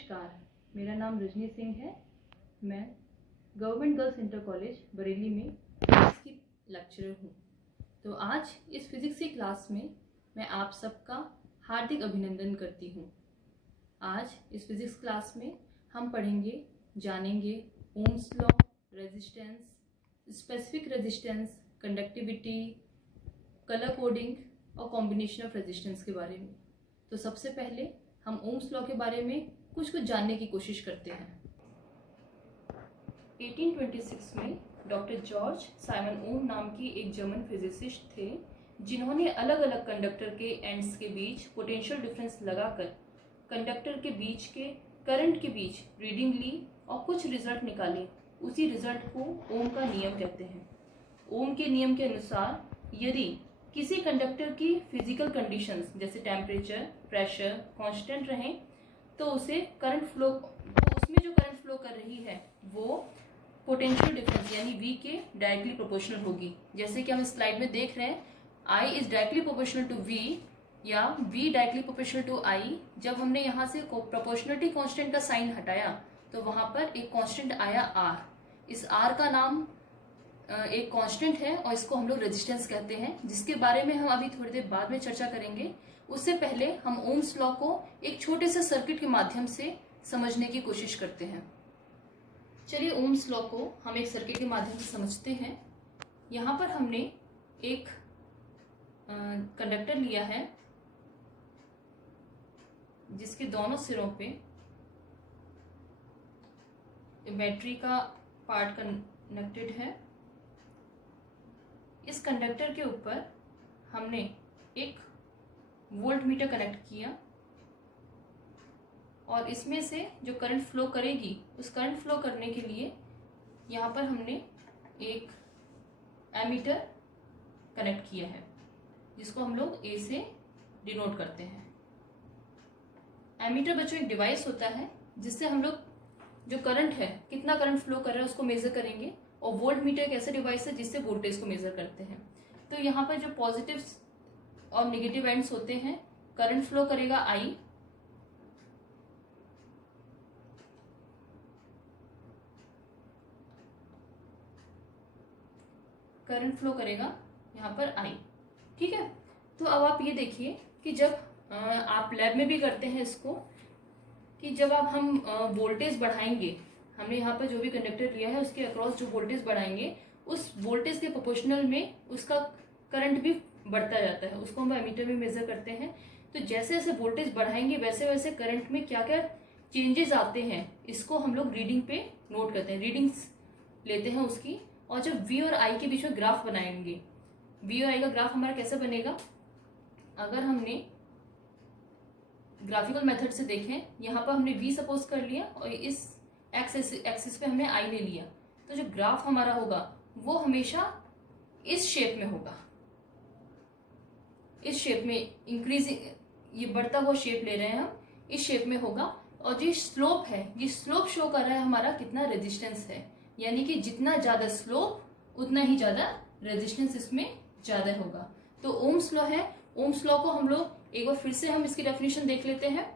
नमस्कार, मेरा नाम रजनी सिंह है। मैं government girls inter college Bareilly में फिजिक्स की लेक्चरर हूँ। तो आज इस फिजिक्स की क्लास में मैं आप सबका हार्दिक अभिनंदन करती हूँ। आज इस फिजिक्स क्लास में हम पढ़ेंगे, जानेंगे Ohm's law, resistance, specific resistance, conductivity, colour coding और कॉम्बिनेशन ऑफ रेजिस्टेंस के बारे में। तो सबसे पहले हम ओम्स लॉ के बारे में कुछ जानने की कोशिश करते हैं। 1826 में डॉक्टर जॉर्ज साइमन ओम नाम की एक जर्मन फिजिसिस्ट थे, जिन्होंने अलग अलग कंडक्टर के एंड्स के बीच पोटेंशियल डिफरेंस लगाकर कंडक्टर के बीच के करंट के बीच रीडिंग ली और कुछ रिजल्ट निकाले। उसी रिजल्ट को ओम का नियम कहते हैं। ओम के नियम के अनुसार यदि किसी कंडक्टर की फिजिकल कंडीशंस जैसे टेम्परेचर, प्रेशर कांस्टेंट रहें तो उसमें जो करंट फ्लो कर रही है वो पोटेंशियल डिफरेंस यानी V के डायरेक्टली प्रोपोर्शनल होगी। जैसे कि हम इस स्लाइड में देख रहे हैं, I is directly proportional to V या V directly proportional to I। जब हमने यहाँ से प्रोपोर्शनलिटी कांस्टेंट का साइन हटाया तो वहां पर एक कांस्टेंट आया R। इस R का नाम एक कांस्टेंट है और इसको हम लोग रेजिस्टेंस कहते हैं, जिसके बारे में हम अभी थोड़ी देर बाद में चर्चा करेंगे। उससे पहले हम ओम्स लॉ को एक छोटे से सर्किट के माध्यम से समझने की कोशिश करते हैं। चलिए ओम्स लॉ को हम एक सर्किट के माध्यम से समझते हैं। यहाँ पर हमने एक कंडक्टर लिया है जिसके दोनों सिरों पे बैटरी का पार्ट कनेक्टेड है। इस कंडक्टर के ऊपर हमने एक वोल्ट मीटर कनेक्ट किया और इसमें से जो करंट फ्लो करेगी उस करंट फ्लो करने के लिए यहाँ पर हमने एक एमीटर कनेक्ट किया है, जिसको हम लोग ए से डिनोट करते हैं। एमीटर बच्चों एक डिवाइस होता है जिससे हम लोग जो करंट है, कितना करंट फ्लो कर रहा है उसको मेजर करेंगे, और वोल्ट मीटर एक ऐसा डिवाइस है जिससे वोल्टेज को मेजर करते हैं। तो यहाँ पर जो पॉजिटिव और नेगेटिव एंड्स होते हैं, करंट फ्लो करेगा I, करंट फ्लो करेगा यहाँ पर I। ठीक है, तो अब आप ये देखिए कि जब आप लैब में भी करते हैं इसको, कि जब आप हम वोल्टेज बढ़ाएंगे, हमने यहाँ पर जो भी कंडक्टर लिया है उसके अक्रॉस जो वोल्टेज बढ़ाएंगे उस वोल्टेज के प्रोपोर्शनल में उसका करंट भी बढ़ता जाता है। उसको हम एमीटर में मेजर करते हैं। तो जैसे जैसे वोल्टेज बढ़ाएंगे वैसे वैसे करंट में क्या क्या चेंजेस आते हैं, इसको हम लोग रीडिंग पे नोट करते हैं, रीडिंग्स लेते हैं उसकी। और जब V और I के बीच में ग्राफ बनाएंगे, V और I का ग्राफ हमारा कैसे बनेगा, अगर हमने ग्राफिकल मेथड से देखें, यहाँ पर हमने V सपोज कर लिया और इस एक्सिस पे हमने I ले लिया, तो जो ग्राफ हमारा होगा वो हमेशा इस शेप में होगा, इस शेप में इंक्रीजिंग, ये बढ़ता हुआ शेप ले रहे हैं हम, इस शेप में होगा। और जो स्लोप है, ये स्लोप शो कर रहा है हमारा कितना रेजिस्टेंस है, यानी कि जितना ज्यादा स्लोप उतना ही ज्यादा रेजिस्टेंस इसमें ज्यादा होगा। तो ओम्स लॉ है। ओम्स लॉ को हम लोग एक बार फिर से हम इसकी डेफिनेशन देख लेते हैं।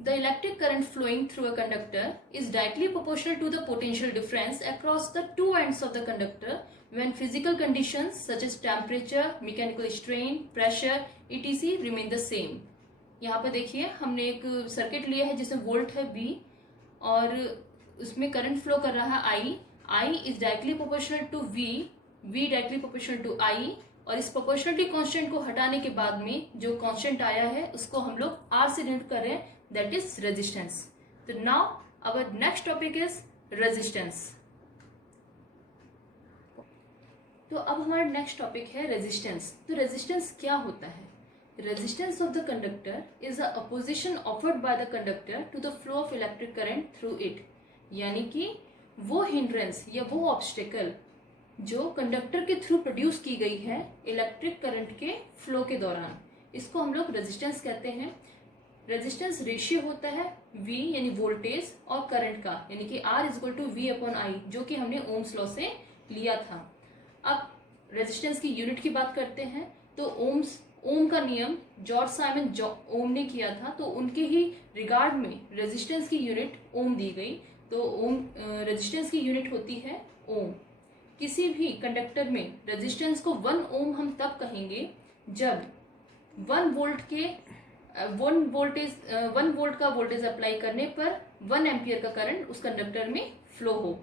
The electric current flowing through a conductor is directly proportional to the potential difference across the two ends of the conductor when physical conditions such as temperature, mechanical strain, pressure, etc. remain the same. यहाँ पर देखिए हमने एक circuit लिया है जिसमें volt है V और उसमें करंट फ्लो कर रहा है I is directly proportional to V directly proportional to I, और इस प्रोपोर्शनलिटी कांस्टेंट को हटाने के बाद में जो कांस्टेंट आया है उसको हम लोग R से डिनोट कर रहे हैं, दैट इज रेजिस्टेंस। तो now our next topic is resistance. तो अब हमारा नेक्स्ट टॉपिक है रेजिस्टेंस। तो रेजिस्टेंस क्या होता है? Resistance of the conductor is the opposition offered by the conductor to the flow of electric current through it, यानी कि वो हिंड्रेंस या वो ऑब्स्टेकल जो कंडक्टर के थ्रू प्रोड्यूस की गई है इलेक्ट्रिक करंट के फ्लो के दौरान, इसको हम लोग रेजिस्टेंस कहते हैं। रेजिस्टेंस रेशियो होता है V यानी वोल्टेज और करंट का, यानी कि R equal to V upon I, जो कि हमने ओम्स लॉ से लिया था। अब रेजिस्टेंस की यूनिट की बात करते हैं तो ओम का नियम जॉर्ज साइमन ओम ने किया था, तो उनके ही रिगार्ड में रेजिस्टेंस की यूनिट ओम दी गई। तो ओम रेजिस्टेंस की यूनिट होती है ओम। किसी भी कंडक्टर में रेजिस्टेंस को 1 ओम हम तब कहेंगे जब 1 वोल्ट का वोल्टेज अप्लाई करने पर 1 एम्पियर का करंट उस कंडक्टर में फ्लो हो।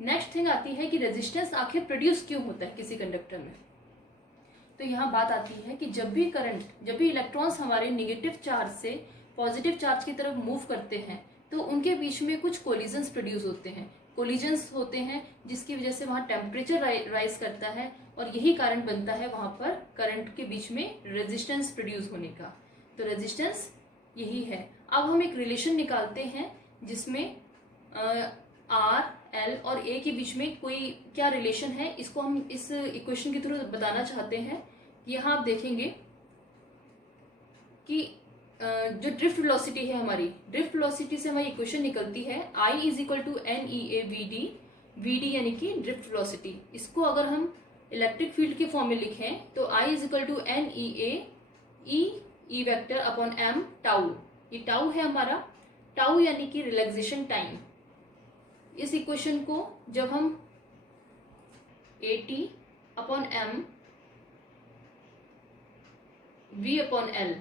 नेक्स्ट थिंग आती है कि रेजिस्टेंस आखिर प्रोड्यूस क्यों होता है किसी कंडक्टर में। तो यहाँ बात आती है कि जब भी इलेक्ट्रॉन्स हमारे निगेटिव चार्ज से पॉजिटिव चार्ज की तरफ मूव करते हैं तो उनके बीच में कुछ कोलिजन्स प्रोड्यूस होते हैं। कोलिजन्स होते हैं जिसकी वजह से वहाँ टेम्परेचर राइज करता है और यही कारण बनता है वहाँ पर करंट के बीच में रेजिस्टेंस प्रोड्यूस होने का। तो रेजिस्टेंस यही है। अब हम एक रिलेशन निकालते हैं जिसमें R, L और A के बीच में कोई क्या रिलेशन है, इसको हम इस इक्वेशन के थ्रू बताना चाहते हैं। यहाँ आप देखेंगे कि जो ड्रिफ्ट वेलोसिटी है हमारी, ड्रिफ्ट वेलोसिटी से हमारी इक्वेशन निकलती है I = NEA VD, VD यानी कि ड्रिफ्ट वेलोसिटी। इसको अगर हम इलेक्ट्रिक फील्ड के फॉर्म में लिखें तो I = NEA E vector upon m tau. ये टाउ है हमारा, टाउ यानी कि रिलैक्सेशन टाइम। इस इक्वेशन को जब हम AT upon m V upon L,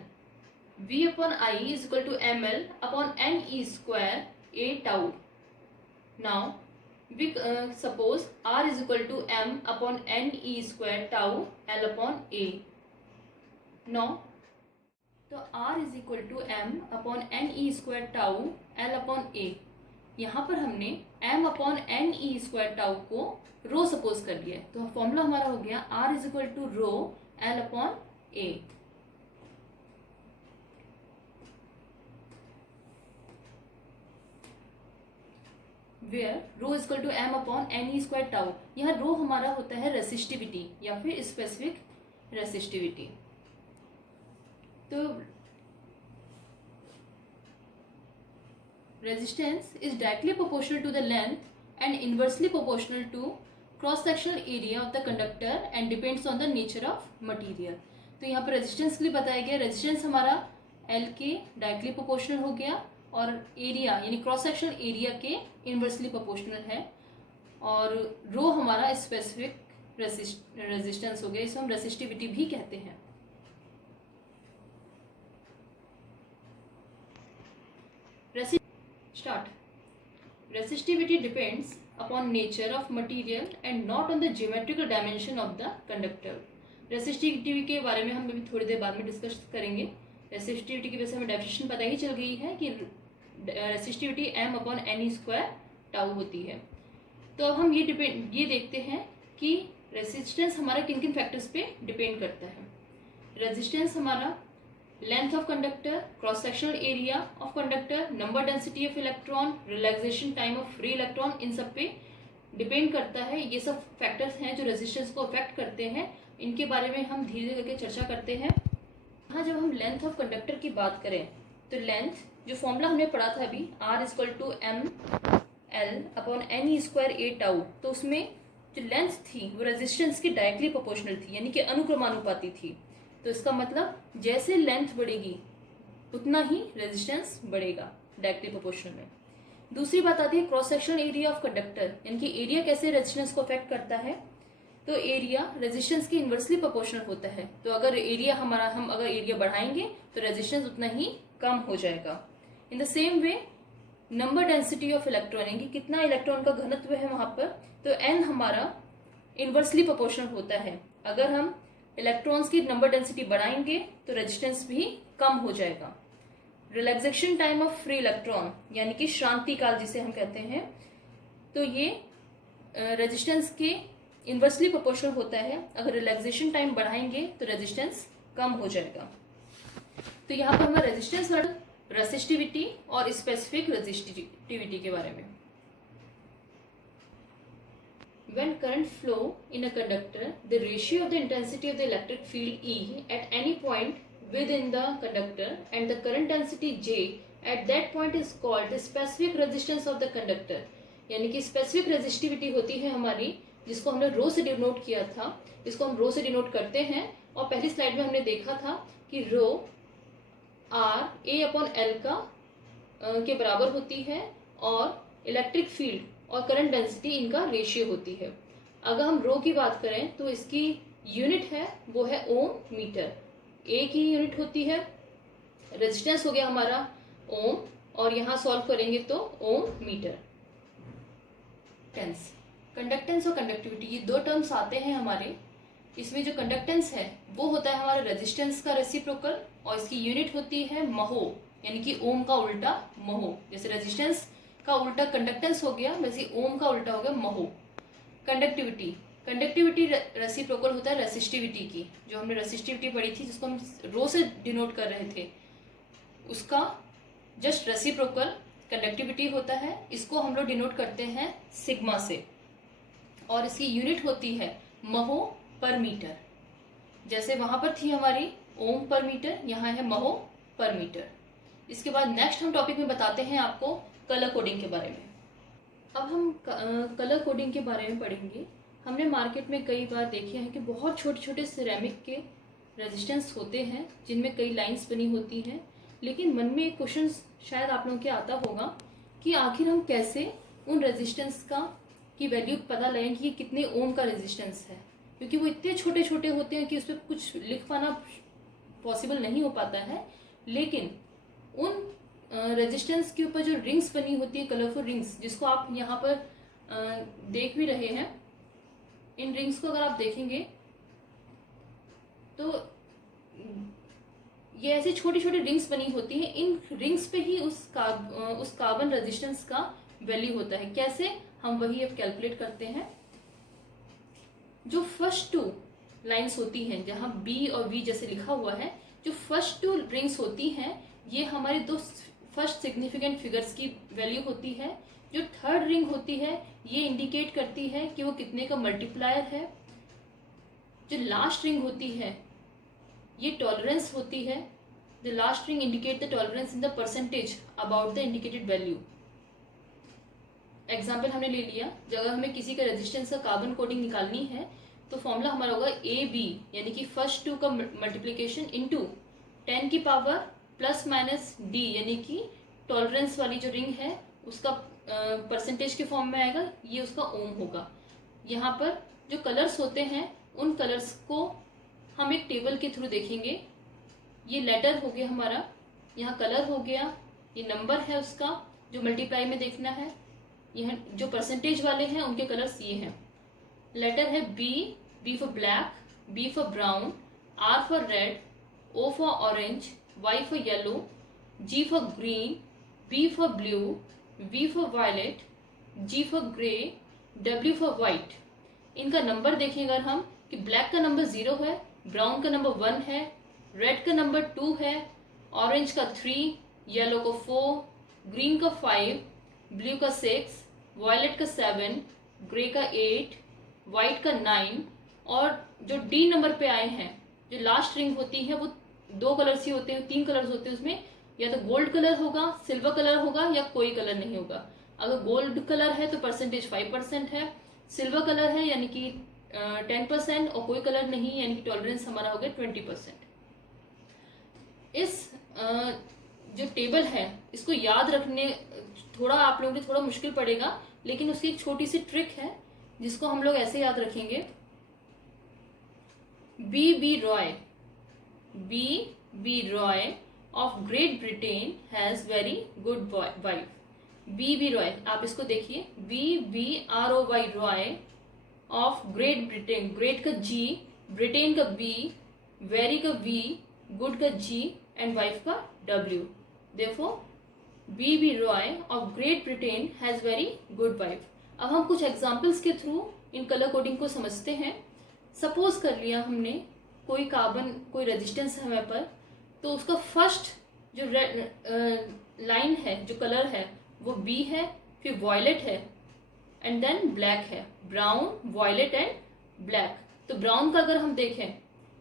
V upon I = ml upon NE² A tau. Now we suppose R = m upon NE² tau L upon A। now तो R = m upon NE² tau L upon A। यहाँ पर हमने m upon NE² tau को रो suppose कर लिया है, तो formula हमारा हो गया R = rho L upon A। Where rho = m upon NE² tau. यहाँ रो हमारा होता है रेसिस्टिविटी या फिर स्पेसिफिक रेसिस्टिविटी। तो resistance is directly proportional to the length and inversely proportional to cross sectional area of the conductor and depends on the nature of material। तो यहाँ पर रेजिस्टेंस के लिए बताया गया, रेजिस्टेंस हमारा L के डायरेक्टली प्रोपोर्शनल हो गया और एरिया यानी क्रॉस सेक्शनल एरिया के इनवर्सली प्रोपोर्शनल है, और रो हमारा स्पेसिफिक रेजिस्टेंस हो गया, इसको हम रेसिस्टिविटी भी कहते हैं। Start. Resistivity depends upon nature of material and not on the geometrical dimension of the conductor। Resistivity के बारे में हम अभी थोड़ी देर बाद में डिस्कस करेंगे। रेसिस्टिविटी की वजह से हमें डेफिनेशन पता ही चल गई है कि resistivity m upon NE² tau होती है। तो अब हम ये देखते हैं कि रेसिस्टेंस हमारा किन किन फैक्टर्स पे डिपेंड करता है। रेजिस्टेंस हमारा length of conductor, cross sectional area of conductor, number density of electron, relaxation time of free electron, इन सब पे डिपेंड करता है। ये सब फैक्टर्स हैं जो रेजिस्टेंस को अफेक्ट करते हैं। इनके बारे में हम धीरे धीरे करके चर्चा करते हैं। हाँ, जब हम लेंथ ऑफ कंडक्टर की बात करें तो लेंथ, जो फॉर्मूला हमने पढ़ा था अभी, R = ml upon NE² A tau, तो उसमें जो लेंथ थी वो रेजिस्टेंस की डायरेक्टली प्रोपोर्शनल थी, यानी कि अनुक्रमानुपाती थी। तो इसका मतलब जैसे लेंथ बढ़ेगी उतना ही रेजिस्टेंस बढ़ेगा डायरेक्टली प्रोपोर्शनल में। दूसरी बात आती है cross sectional area of conductor, यानी कि एरिया कैसे रेजिस्टेंस को अफेक्ट करता है। तो एरिया रेजिस्टेंस के इन्वर्सली प्रोपोर्शनल होता है। तो अगर एरिया हम अगर एरिया बढ़ाएंगे तो रेजिस्टेंस उतना ही कम हो जाएगा। In the same way number density of electron, यानी कि कितना इलेक्ट्रॉन का घनत्व है वहां पर, तो n हमारा इन्वर्सली प्रोपोर्शनल होता है। अगर हम इलेक्ट्रॉन्स की नंबर डेंसिटी बढ़ाएंगे तो रेजिस्टेंस भी कम हो जाएगा। Relaxation time of free electron, यानी कि श्रांति काल जिसे हम कहते हैं, तो ये रेजिस्टेंस के इन्वर्सली प्रोपोर्शनल होता है। अगर रिलैक्सेशन टाइम बढ़ाएंगे तो रेजिस्टेंस कम हो जाएगा। तो यहाँ पर हमें रेजिस्टेंस, रेसिस्टिविटी और स्पेसिफिक रेजिस्टिविटी के बारे में। When current flow in a conductor, the ratio of the intensity of the electric field E at any point within the conductor and the current density J at that point is called the specific resistance of the conductor। यानी कि specific resistivity होती है हमारी, जिसको हमने रो से denote किया था, इसको हम रो से डिनोट करते हैं और पहली स्लाइड में हमने देखा था कि रो आर ए अपॉन एल का के बराबर होती है और इलेक्ट्रिक फील्ड और करंट डेंसिटी इनका रेशियो होती है। अगर हम रो की बात करें तो इसकी यूनिट है वो है ओम मीटर, ए की यूनिट होती है, रेजिस्टेंस हो गया हमारा ओम, और यहाँ सॉल्व करेंगे तो ओम मीटर। कंडक्टेंस और कंडक्टिविटी ये दो टर्म्स आते हैं हमारे। इसमें जो कंडक्टेंस है वो होता है हमारा रेजिस्टेंस का रेसिप्रोकल और इसकी यूनिट होती है महो, यानी कि ओम का उल्टा महो। जैसे रेजिस्टेंस का उल्टा कंडक्टेंस हो गया, वैसे ओम का उल्टा हो गया महो। कंडक्टिविटी रेसिप्रोकल होता है रेसिस्टिविटी की, जो हमने रेसिस्टिविटी पढ़ी थी जिसको हम रो से डिनोट कर रहे थे, उसका जस्ट रेसिप्रोकल कंडक्टिविटी होता है। इसको हम लोग डिनोट करते हैं सिग्मा से और इसकी यूनिट होती है महो पर मीटर। जैसे वहां पर थी हमारी ओम पर मीटर, यहाँ है महो पर मीटर। इसके बाद नेक्स्ट हम टॉपिक में बताते हैं आपको कलर कोडिंग के बारे में। अब हम कलर कोडिंग के बारे में पढ़ेंगे। हमने मार्केट में कई बार देखे हैं कि बहुत छोटे छोटे सिरेमिक के रेजिस्टेंस होते हैं जिनमें कई लाइंस बनी होती हैं, लेकिन मन में एक क्वेश्चन शायद आप लोगों के आता होगा कि आखिर हम कैसे उन रेजिस्टेंस की वैल्यू पता लगाएं कि कितने ओम का रेजिस्टेंस है, क्योंकि वो इतने छोटे छोटे होते हैं कि उस पर कुछ लिख पाना पॉसिबल नहीं हो पाता है। लेकिन उन रेजिस्टेंस के ऊपर जो रिंग्स बनी होती है, कलरफुल रिंग्स, जिसको आप यहाँ पर देख भी रहे हैं, इन रिंग्स को अगर आप देखेंगे तो ये ऐसी छोटी छोटी रिंग्स बनी होती हैं। इन रिंग्स पे ही उस कार्बन रेजिस्टेंस का वैल्यू होता है। कैसे, हम वही अब कैलकुलेट करते हैं। जो फर्स्ट टू लाइंस होती हैं, जहां बी और वी जैसे लिखा हुआ है, जो फर्स्ट टू रिंग्स होती हैं ये हमारी दो फर्स्ट सिग्निफिकेंट फिगर्स की वैल्यू होती है। जो थर्ड रिंग होती है ये इंडिकेट करती है कि वो कितने का मल्टीप्लायर है। जो लास्ट रिंग होती है ये टॉलरेंस होती है। The last ring indicate the tolerance in the percentage about the indicated value. Example हमने ले लिया, अगर हमें किसी का रेजिस्टेंस का कार्बन कोडिंग निकालनी है तो फॉर्मूला हमारा होगा ए बी, यानी कि फर्स्ट टू का मल्टीप्लीकेशन इनटू 10 की पावर प्लस माइनस डी, यानी कि टॉलरेंस वाली जो रिंग है उसका परसेंटेज के फॉर्म में आएगा, ये उसका ओम होगा। यहाँ पर जो कलर्स होते हैं उन कलर्स को हम एक टेबल के थ्रू देखेंगे। ये लेटर हो गया हमारा, यहाँ कलर हो गया, ये नंबर है उसका जो मल्टीप्लाई में देखना है। यह जो परसेंटेज वाले हैं उनके कलर्स ये हैं। लेटर है B, B for black, B for brown, R for red, O for orange, Y for yellow, G for green, B for blue, V for violet, G for grey, W for white. इनका number देखें अगर हम कि black का number 0 है, brown का number 1 है, red का नंबर 2 है, ऑरेंज का 3, येलो का 4, ग्रीन का 5, ब्लू का 6, वायलेट का 7, ग्रे का 8, वाइट का 9। और जो डी नंबर पे आए हैं, जो लास्ट रिंग होती है वो 2 कलर्स ही होते हैं, 3 कलर्स होते हैं उसमें, या तो गोल्ड कलर होगा, सिल्वर कलर होगा, या कोई कलर नहीं होगा। अगर गोल्ड कलर है तो परसेंटेज 5% है, सिल्वर कलर है यानी कि 10%, और कोई कलर नहीं यानी कि टॉलरेंस हमारा हो गया 20%। इस जो टेबल है इसको याद रखने थोड़ा आप लोगों के थोड़ा मुश्किल पड़ेगा, लेकिन उसकी एक छोटी सी ट्रिक है जिसको हम लोग ऐसे याद रखेंगे। B B Roy of Great Britain has very good wife. B Roy, आप इसको देखिए, BROY Roy of Great Britain, great का G, ब्रिटेन का B, वेरी का V, गुड का G एंड वाइफ का W। Therefore, B Roy of Great Britain has very good wife. अब हम कुछ एग्जाम्पल्स के थ्रू इन कलर कोडिंग को समझते हैं। सपोज कर लिया हमने कोई कार्बन, कोई रेजिस्टेंस है हमें पर, तो उसका फर्स्ट जो लाइन है, जो कलर है वो B है, फिर वॉयलेट है एंड देन ब्लैक है, ब्राउन, वॉयलेट एंड ब्लैक। तो ब्राउन का अगर हम देखें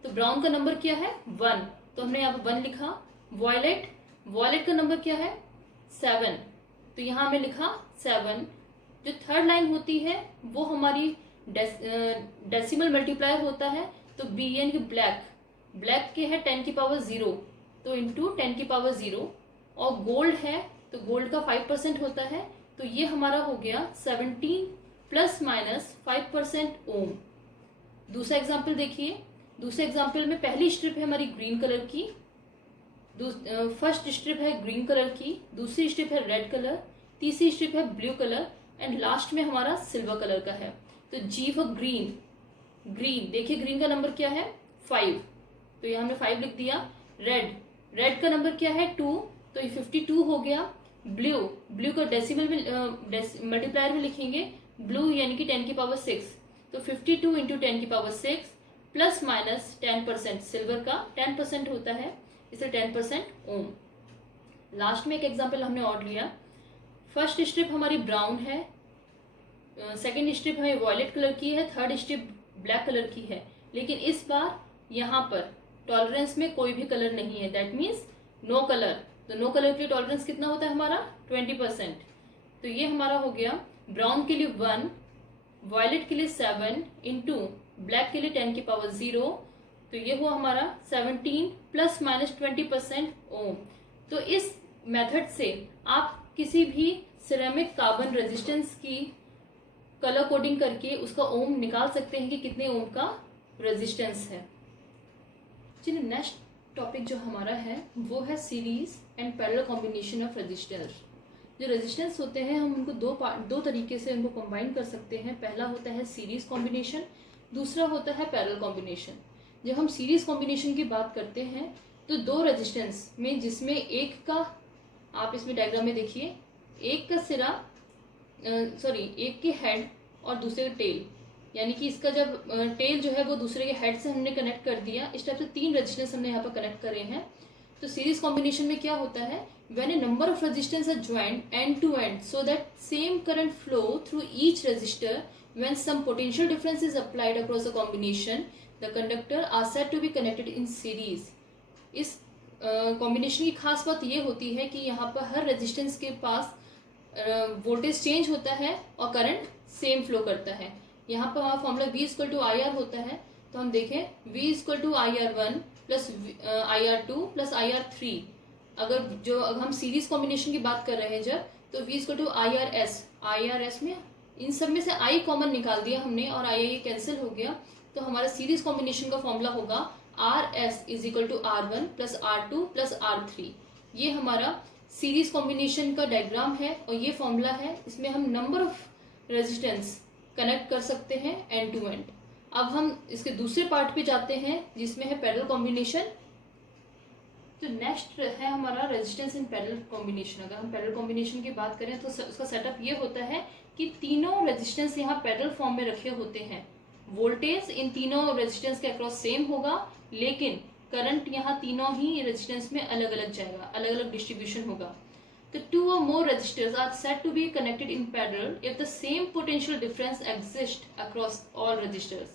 तो ब्राउन का नंबर क्या है 1, तो हमने यहाँ पर 1 लिखा। वॉयलेट का नंबर क्या है 7, तो यहाँ हमने लिखा 7। जो थर्ड लाइन होती है वो हमारी डेसिमल मल्टीप्लायर होता है, तो B यानी कि ब्लैक, ब्लैक के है 10 की पावर 0 तो इंटू 10 की पावर 0, और गोल्ड है तो गोल्ड का 5% होता है, तो ये हमारा हो गया 17 प्लस माइनस 5% ओम। दूसरा एग्जाम्पल देखिए, दूसरे एग्जाम्पल में पहली स्ट्रिप है हमारी ग्रीन कलर की, फर्स्ट स्ट्रिप है ग्रीन कलर की, दूसरी स्ट्रिप है रेड कलर, तीसरी स्ट्रिप है ब्लू कलर, एंड लास्ट में हमारा सिल्वर कलर का है। तो जी फॉर ग्रीन, ग्रीन देखिए ग्रीन का नंबर क्या है 5, तो यहाँ हमने 5 लिख दिया। रेड, रेड का नंबर क्या है 2, तो ये 52 हो गया। ब्लू, ब्लू का डेसिमल में मल्टीप्लायर में लिखेंगे, ब्लू यानी कि 10 की पावर 6, तो 52 इंटू 10 की पावर 6 प्लस माइनस 10%, सिल्वर का 10% होता है, इसे 10% ओम। लास्ट में एक एग्जांपल हमने और लिया, फर्स्ट स्ट्रिप हमारी ब्राउन है, सेकेंड स्ट्रिप हमें वॉयलेट कलर की है, थर्ड स्ट्रिप ब्लैक कलर की है, लेकिन इस बार यहाँ पर टॉलरेंस में कोई भी कलर नहीं है, दैट मीन्स नो कलर। तो नो कलर के लिए टॉलरेंस कितना होता है हमारा 20%। तो ये हमारा हो गया ब्राउन के लिए 1, वॉयलेट के लिए 7 इंटू ब्लैक के लिए 10 की पावर 0, तो ये हुआ हमारा 17 प्लस माइनस 20% ओम। तो इस मेथड से आप किसी भी सिरेमिक कार्बन रेजिस्टेंस की कलर कोडिंग करके उसका ओम निकाल सकते हैं कि कितने ओम का रेजिस्टेंस है। चलिए नेक्स्ट टॉपिक जो हमारा है वो है series and parallel combination of resistance. जो रेजिस्टेंस होते हैं हम उनको दो तरीके से उनको कंबाइन कर सकते हैं। पहला होता है सीरीज कॉम्बिनेशन, दूसरा होता है पैरेलल कॉम्बिनेशन। जब हम सीरीज कॉम्बिनेशन की बात करते हैं तो दो रेजिस्टेंस में, जिसमें एक का, आप इसमें डायग्राम में देखिए, एक का सिरा एक के हेड और दूसरे का टेल, यानी कि इसका जब टेल जो है वो दूसरे के हेड से हमने कनेक्ट कर दिया, इस टाइप से 3 रेजिस्टेंस हमने यहाँ पर कनेक्ट करे हैं। तो सीरीज कॉम्बिनेशन में क्या होता है, when a number of resistors are joined end to end so that same current flow through each resistor, when some potential difference is applied across the combination, the conductor are said to be connected in series। इस combination की खास बात ये होती है कि यहाँ पर हर रेजिस्टेंस के पास वोल्टेज चेंज होता है और करंट सेम फ्लो करता है। यहाँ पर हमारा formula V equal to I R होता है, तो हम देखें V equal to IR1 plus IR2 plus IR3। अगर हम सीरीज कॉम्बिनेशन की बात कर रहे हैं जब, तो V इक्वल टू IRS में इन सब में से I कॉमन निकाल दिया हमने और I ये कैंसिल हो गया, तो हमारा सीरीज कॉम्बिनेशन का फॉर्मूला होगा RS is equal to R1 plus R2 plus R3। ये हमारा सीरीज कॉम्बिनेशन का डायग्राम है और ये फॉर्मूला है। इसमें हम नंबर ऑफ रेजिस्टेंस कनेक्ट कर सकते हैं एंड टू एंड। अब हम इसके दूसरे पार्ट पे जाते हैं जिसमें है पैरेलल कॉम्बिनेशन। तो नेक्स्ट है हमारा रेजिस्टेंस इन पैरेलल कॉम्बिनेशन। अगर हम पैरेलल कॉम्बिनेशन की बात करें तो उसका सेटअप ये होता है कि तीनों रेजिस्टेंस यहाँ पैरेलल फॉर्म में रखे होते हैं। वोल्टेज इन तीनों रेजिस्टेंस के अक्रॉस सेम होगा, लेकिन करंट यहाँ तीनों ही रेजिस्टेंस में अलग अलग जाएगा, अलग अलग डिस्ट्रीब्यूशन होगा। The 2 or more resistors are said to be connected in parallel if the same potential difference exists across all resistors.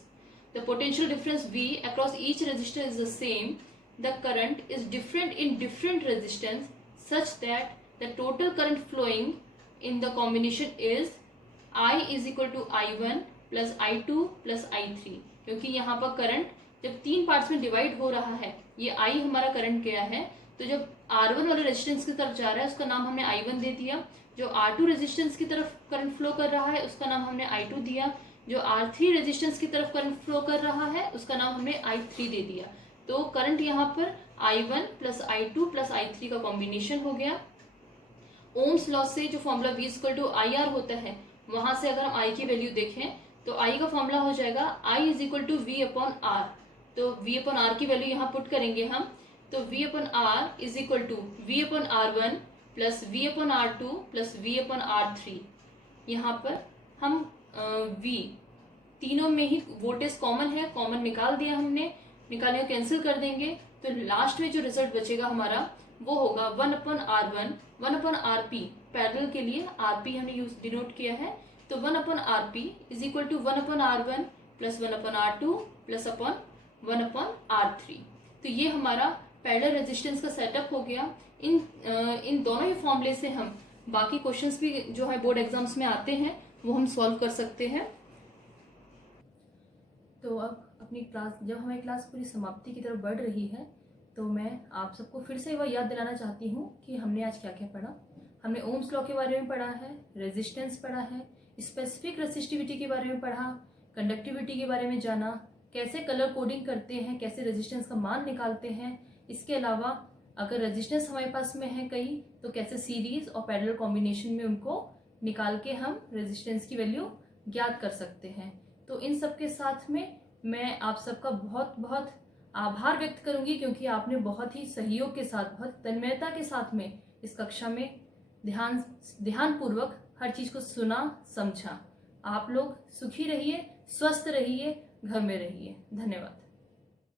The potential difference V across each resistor is the same. The current is different in different resistance such that the total current flowing in the combination is I is equal to I1 plus I2 plus I3। क्योंकि यहाँ पर current जब 3 parts में divide हो रहा है, ये I हमारा करंट गया है, तो जब R1 वाले रेजिस्टेंस की तरफ जा रहा है उसका नाम हमने I1 दे दिया, जो R2 रेजिस्टेंस की तरफ करंट फ्लो कर रहा है उसका नाम हमने I2 दिया, जो R3 रेजिस्टेंस की तरफ करंट फ्लो कर रहा है उसका नाम हमने I3 दे दिया। तो करंट यहाँ पर I1 plus I2 plus I3 का कॉम्बिनेशन हो गया। ओम्स लॉ से जो formula V equal to IR होता है, वहां से अगर हम I की वैल्यू देखें तो I का फॉर्मूला हो जाएगा I is equal to V upon R। तो V अपॉन R की वैल्यू यहाँ पुट करेंगे हम, तो V upon R is equal to V upon R1 plus V upon R2 plus V upon R3। यहाँ पर हम V तीनों में ही वोल्टेज कॉमन है, कॉमन निकाल दिया हमने, निकालने को कैंसिल कर देंगे, तो लास्ट में जो रिजल्ट बचेगा हमारा वो होगा 1 upon R1 1 upon RP। Parallel के लिए RP हमने यूज डिनोट किया है, तो 1 upon RP is equal to 1 upon R1 plus 1 upon R2 plus upon 1 upon R3। तो ये हमारा पैरेलल रेजिस्टेंस का सेटअप हो गया। इन दोनों ही फॉर्मूले से हम बाकी क्वेश्चंस भी जो है बोर्ड एग्जाम्स में आते हैं वो हम सॉल्व कर सकते हैं। तो अब जब हमारी क्लास पूरी समाप्ति की तरफ बढ़ रही है तो मैं आप सबको फिर से वह याद दिलाना चाहती हूँ कि हमने आज क्या क्या पढ़ा। हमने ओम्स लॉ के बारे में पढ़ा है, रेजिस्टेंस पढ़ा है, स्पेसिफिक रेसिस्टिविटी के बारे में पढ़ा, कंडक्टिविटी के बारे में जाना, कैसे कलर कोडिंग करते हैं, कैसे रेजिस्टेंस का मान निकालते हैं। इसके अलावा अगर रेजिस्टेंस हमारे पास में है कई तो कैसे सीरीज और पैरेलल कॉम्बिनेशन में उनको निकाल के हम रेजिस्टेंस की वैल्यू ज्ञात कर सकते हैं। तो इन सब के साथ में मैं आप सबका बहुत बहुत आभार व्यक्त करूंगी, क्योंकि आपने बहुत ही सहयोग के साथ, बहुत तन्मयता के साथ में इस कक्षा में ध्यानपूर्वक हर चीज को सुना, समझा। आप लोग सुखी रहिए, स्वस्थ रहिए, घर में रहिए। धन्यवाद।